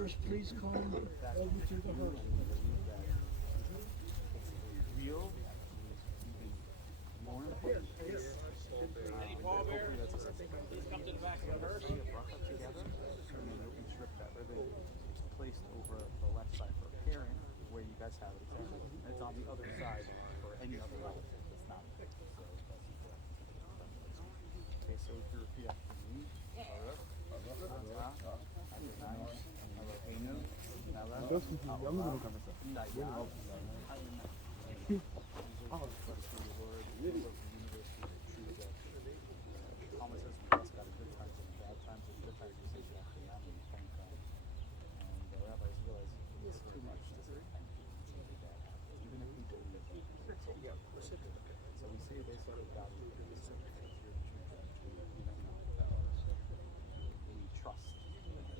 players please come over to the huddle. Real, even more important is hopefully that's see a bracha together, and then you can strip that ribbon placed over the left side for a parent, where you guys have it exactly, and it's on the other side for any other relative that's not a parent. So that's correct. Okay, so if you repeat after me, promises we bless God in good times and in bad times. In good times, we say Shachriam and we thank God. And the rabbis realize it's too much to say thank you and say in bad times. Even if we believe it, so we say basically God is good. We trust ultimately.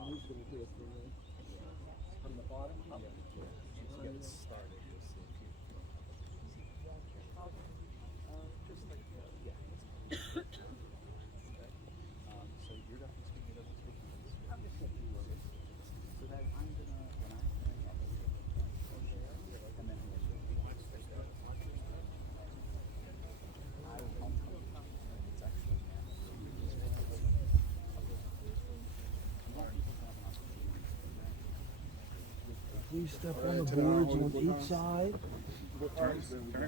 So you can get from the bottom up. Just get it started. Just so if you just like yeah. Okay. So you're definitely speaking double speaking. I'm just going to do it. So that I'm gonna when I'm saying I'll just and then I'll tell you it's actually now. Please step on the boards on each side. Turn side.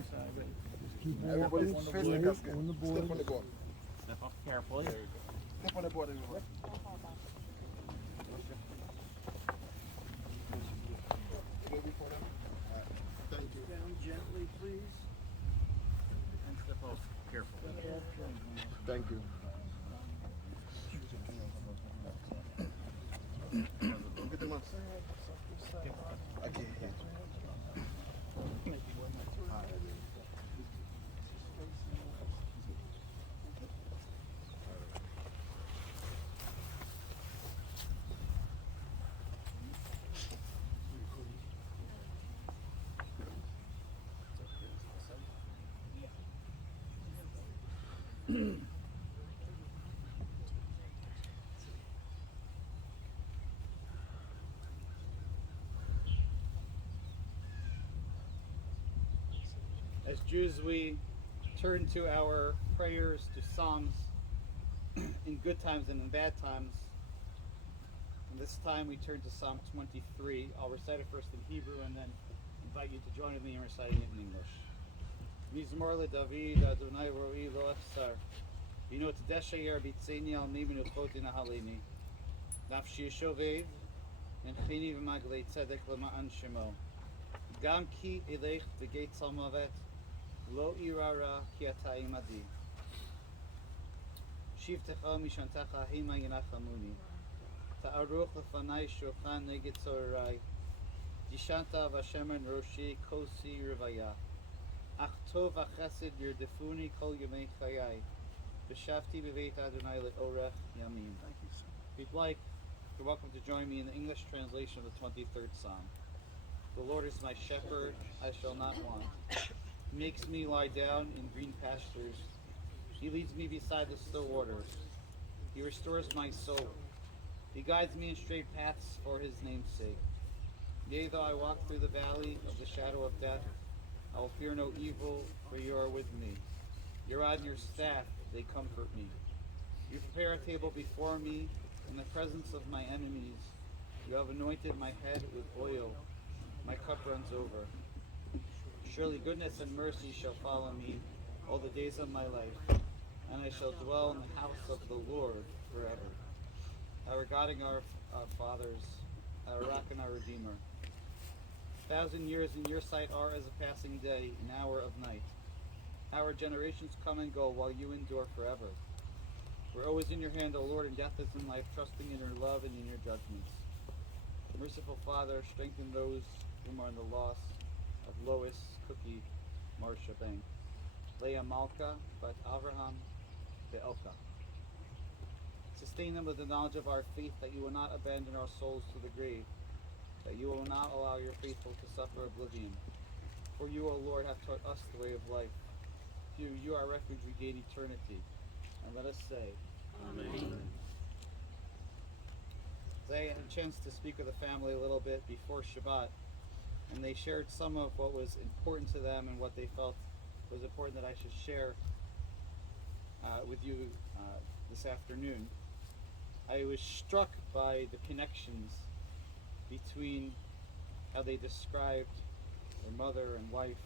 Keep walking straight on the board. Step on the board. Step up carefully. There you go. Step on the board, everyone. Thank you. Down gently, please. And step up carefully. Thank you. Okay. As Jews, we turn to our prayers, to Psalms, in good times and in bad times. And this time we turn to Psalm 23. I'll recite it first in Hebrew and then invite you to join with me in reciting it in English. Mizmor leDavid, Adonai ro'i lo echsar. V'ino tedeshayer b'tzeini al mi v'nuchoti nahaleni. Nafshi yeshovev, enchini v'maglei tzedek lema'an shemo. Gam ki elech v'geit salmavet. Lo irara ki ata imadi. Shivtecha mishantecha hima yinachamuni. Ta'aruch lefanai shulchan neged tzorai. Dishanta v'shemer roshi kosi rivaya. Ach tov v'chesed yirdefuni kol yemei chayai. V'shavti b'veit Adonai le'orech yamim. Thank you, sir. If you'd like, you're welcome to join me in the English translation of the 23rd Psalm. The Lord is my shepherd, I shall not want. He makes me lie down in green pastures. He leads me beside the still waters. He restores my soul. He guides me in straight paths for his name's sake. Yea, though I walk through the valley of the shadow of death, I will fear no evil, for you are with me. Your rod and your staff, they comfort me. You prepare a table before me in the presence of my enemies. You have anointed my head with oil. My cup runs over. Surely goodness and mercy shall follow me all the days of my life, and I shall dwell in the house of the Lord forever. Our God and our fathers, our rock and our redeemer. 1,000 years in your sight are as a passing day, an hour of night. Our generations come and go while you endure forever. We're always in your hand, O Lord, and death is in life, trusting in your love and in your judgments. Merciful Father, strengthen those whom are in the loss of Lois, Cookie, Marcia Bank, Leah Malka, Bat Avraham, Be'elka. Sustain them with the knowledge of our faith, that you will not abandon our souls to the grave, that you will not allow your faithful to suffer oblivion. For you, O Lord, have taught us the way of life. Through you, our refuge, we gain eternity. And let us say, Amen. I had a chance to speak with the family a little bit before Shabbat, and they shared some of what was important to them and what they felt was important that I should share with you this afternoon. I was struck by the connections between how they described their mother and wife,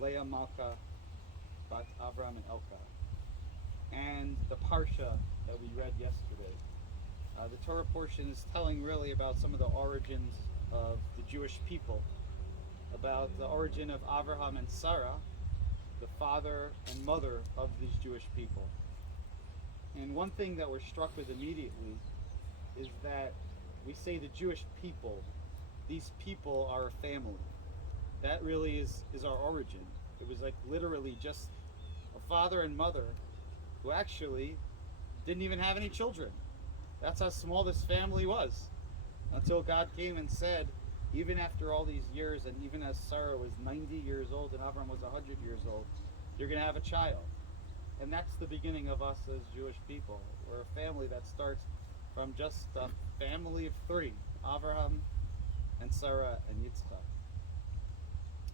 Leah Malka, Bat Avram and Elka, and the Parsha that we read yesterday. The Torah portion is telling really about some of the origins of the Jewish people, about the origin of Abraham and Sarah, the father and mother of these Jewish people. And one thing that we're struck with immediately is that we say the Jewish people, these people are a family. That really is our origin. It was like literally just a father and mother who actually didn't even have any children. That's how small this family was. Until God came and said, even after all these years, and even as Sarah was 90 years old and Avram was 100 years old, you're going to have a child. And that's the beginning of us as Jewish people. We're a family that starts from just a family of three, Avraham and Sarah and Yitzchak.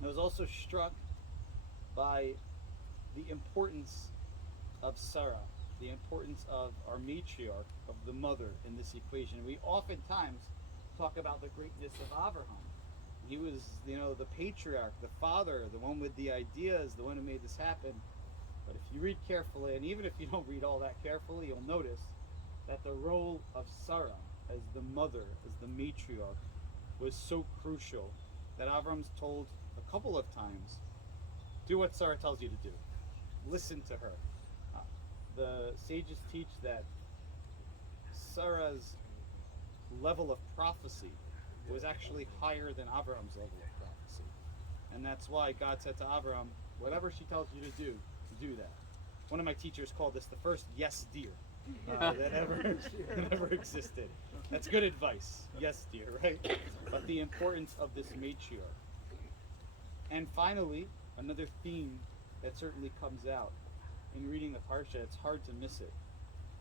I was also struck by the importance of Sarah, the importance of our matriarch, of the mother in this equation. We oftentimes talk about the greatness of Avraham. He was, the patriarch, the father, the one with the ideas, the one who made this happen. But if you read carefully, and even if you don't read all that carefully, you'll notice that the role of Sarah as the mother, as the matriarch, was so crucial that Avram's told a couple of times, do what Sarah tells you to do. Listen to her. The sages teach that Sarah's level of prophecy was actually higher than Avram's level of prophecy. And that's why God said to Avram, whatever she tells you to do that. One of my teachers called this the first yes dear that ever existed. That's good advice. Yes dear, right? But the importance of this matriarch. And finally, another theme that certainly comes out in reading the Parsha, it's hard to miss it,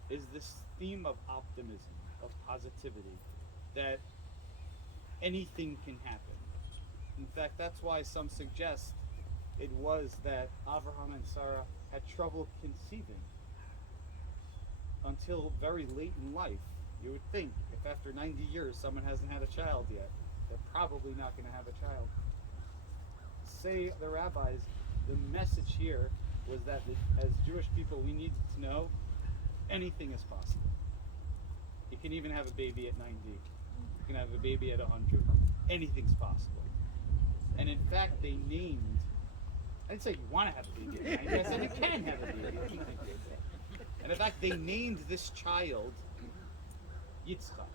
is this theme of optimism, of positivity, that anything can happen. In fact, that's why some suggest it was that Avraham and Sarah had trouble conceiving until very late in life. You would think if after 90 years someone hasn't had a child yet, they're probably not going to have a child. Say the rabbis, the message here was that as Jewish people we need to know anything is possible. You can even have a baby at 90. You can have a baby at 100. Anything's possible. And in fact, they named, I didn't say you want to have a baby at 90, I said you can have a baby at 90. And in fact, they named this child Yitzchak,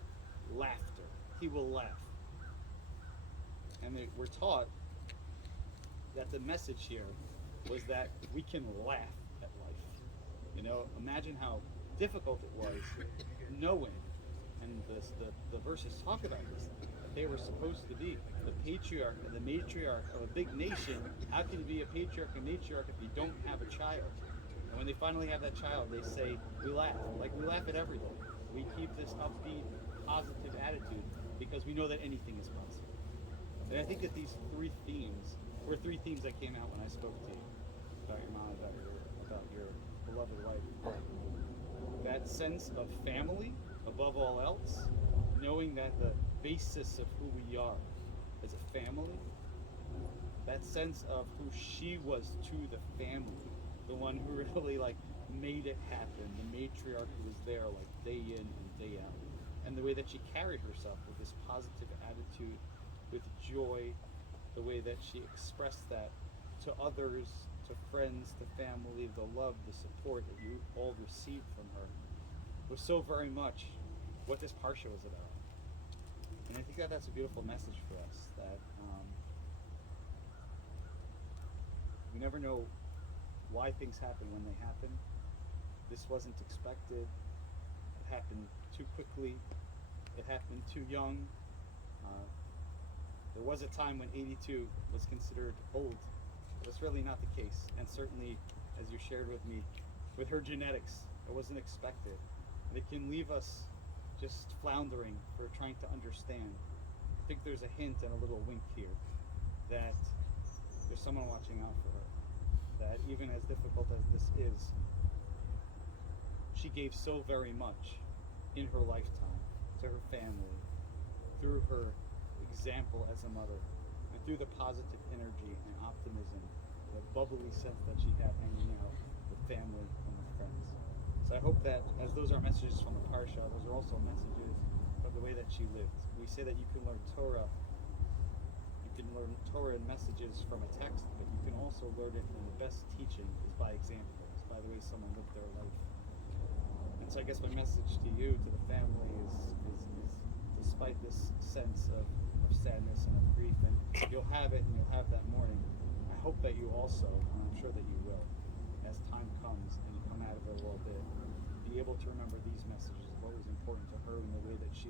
laughter. He will laugh. And we're taught that the message here was that we can laugh at life. Imagine how difficult it was knowing, and the verses talk about this, that they were supposed to be the patriarch and the matriarch of a big nation. How can you be a patriarch and matriarch if you don't have a child? And when they finally have that child, they say, we laugh. Like we laugh at everything. We keep this upbeat, positive attitude because we know that anything is possible. And I think that these three themes were three themes that came out when I spoke to you about your mom, about your beloved wife. That sense of family, above all else, knowing that the basis of who we are as a family, that sense of who she was to the family, the one who really made it happen, the matriarch who was there day in and day out, and the way that she carried herself with this positive attitude, with joy, the way that she expressed that to others, to friends, to family, the love, the support that you all received from her was so very much what this Parsha was about. And I think that that's a beautiful message for us, that we never know why things happen when they happen. This wasn't expected. It happened too quickly. It happened too young. There was a time when 82 was considered old. But it's really not the case. And certainly, as you shared with me, with her genetics. It wasn't expected. And it can leave us just floundering for trying to understand. I think there's a hint and a little wink here that there's someone watching out for her. That even as difficult as this is, she gave so very much in her lifetime to her family through her example as a mother and through the positive energy and optimism, the bubbly sense that she had hanging out with family and with friends. So I hope that as those are messages from the Parsha, those are also messages of the way that she lived. We say that you can learn Torah and messages from a text, but you can also learn it, and the best teaching is by example, is by the way someone lived their life. And so I guess my message to you, to the family, is despite this sense of sadness and of grief, and you'll have it and you'll have that morning, I hope that you also, and I'm sure that you will, as time comes and you come out of it a little bit, be able to remember these messages of what was important to her in the way that she